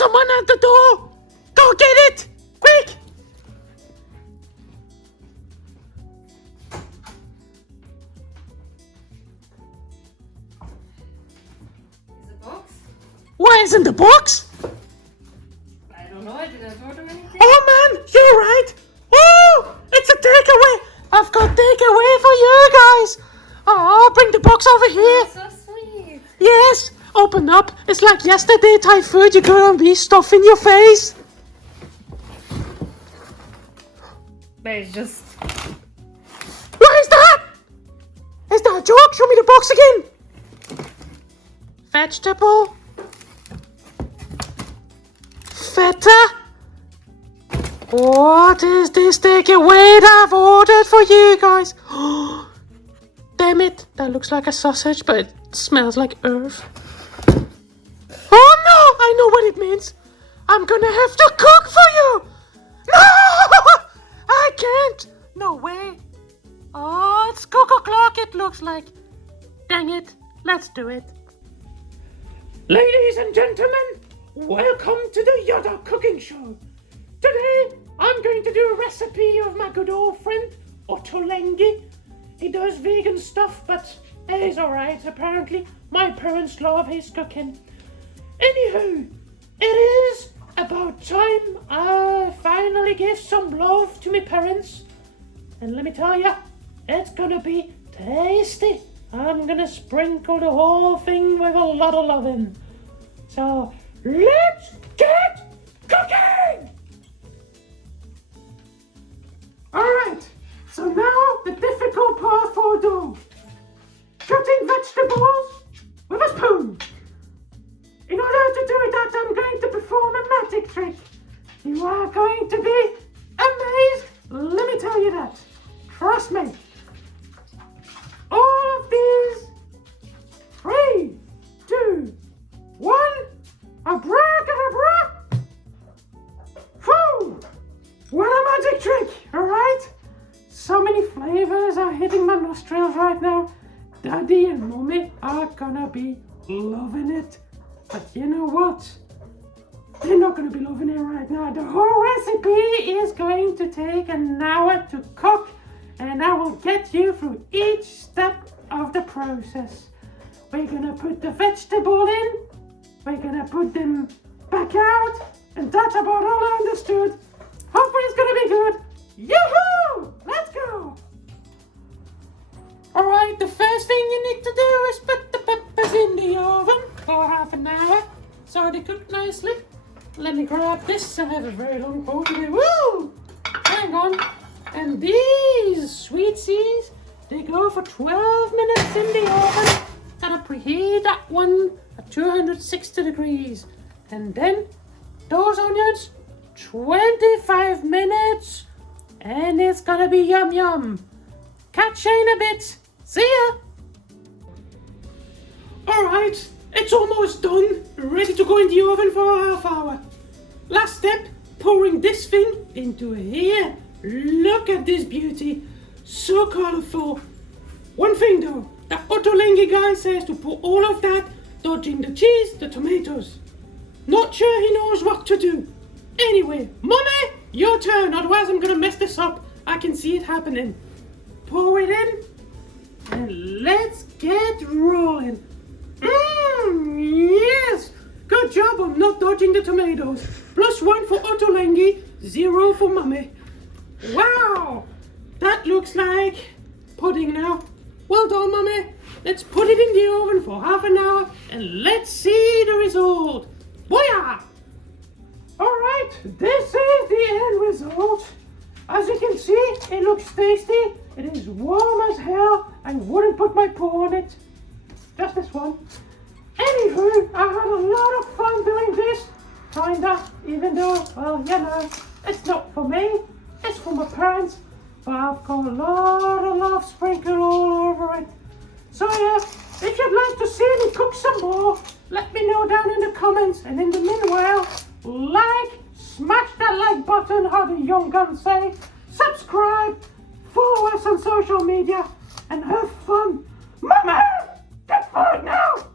someone at the door! Go get it! Quick! Is the box? Why isn't the box? I don't know, I didn't order anything. Oh man, you're right! Oh, it's a takeaway! I've got takeaway for you guys! Oh, bring the box over here! So sweet. Yes! Open up! It's like yesterday, Thai food, you're gonna be stuff in your face! But it's just... What is that? Is that a joke? Show me the box again! Vegetable? Feta? What is this takeaway that I've ordered for you guys? Damn it, that looks like a sausage, but it smells like earth. Oh no, I know what it means. I'm gonna have to cook for you. No, I can't. No way. Oh, it's cook o'clock, it looks like. Dang it, let's do it. Ladies and gentlemen, welcome to the Yoda Cooking Show. Today, I'm going to do a recipe of my good old friend, Ottolenghi. He does vegan stuff, but he's alright, apparently. My parents love his cooking. Anywho, it is about time I finally give some love to my parents. And let me tell ya, it's gonna be tasty. I'm gonna sprinkle the whole thing with a lot of loving. So, let's get cooking! Alright, so now the difficult part for dough. Cutting vegetables with a spoon. In order to do that, I'm going to perform a magic trick. You are going to be amazed, let me tell you that. Trust me. All of these. 3, 2, 1. Abracadabra. Whew. What a magic trick, alright? So many flavors are hitting my nostrils right now. Daddy and Mommy are gonna be loving it. But you know what? They're not gonna be loving it right now. The whole recipe is going to take an hour to cook, and I will get you through each step of the process. We're gonna put the vegetable in, we're gonna put them back out, and that's about all I understood. Hopefully it's gonna be good. Yoo-hoo! Let's go! Alright, the first thing you need to do is put the peppers in the oven for half an hour so they cook nicely. Let me grab this. I have a very long pole today. Woo! Hang on. And these sweetsies, they go for 12 minutes in the oven. Gotta preheat that one at 260 degrees. And then those onions, 25 minutes. And it's gonna be yum yum. Catch you in a bit. See ya! Alright, it's almost done. Ready to go in the oven for a half hour. Last step, pouring this thing into here. Look at this beauty. So colorful. One thing though, that Ottolenghi guy says to put all of that, dodging the cheese, the tomatoes. Not sure he knows what to do. Anyway, Mommy, your turn, otherwise I'm gonna mess this up. I can see it happening. Pour it in. And let's get rolling. Yes! Good job of not dodging the tomatoes. +1 for Ottolenghi, 0 for Mummy. Wow! That looks like pudding now. Well done, Mummy. Let's put it in the oven for half an hour and let's see the result. Booyah! Alright, this is the end result. As you can see, it looks tasty. It is warm as hell. I wouldn't put my paw on it. Just this one. Anywho, I had a lot of fun doing this. Kinda, even though, well, you know, it's not for me. It's for my parents. But I've got a lot of love sprinkled all over it. So yeah, if you'd like to see me cook some more, let me know down in the comments. And in the meanwhile, smash that like button, how the young guns say. Subscribe, follow us on social media, and have fun. Mama, get food now!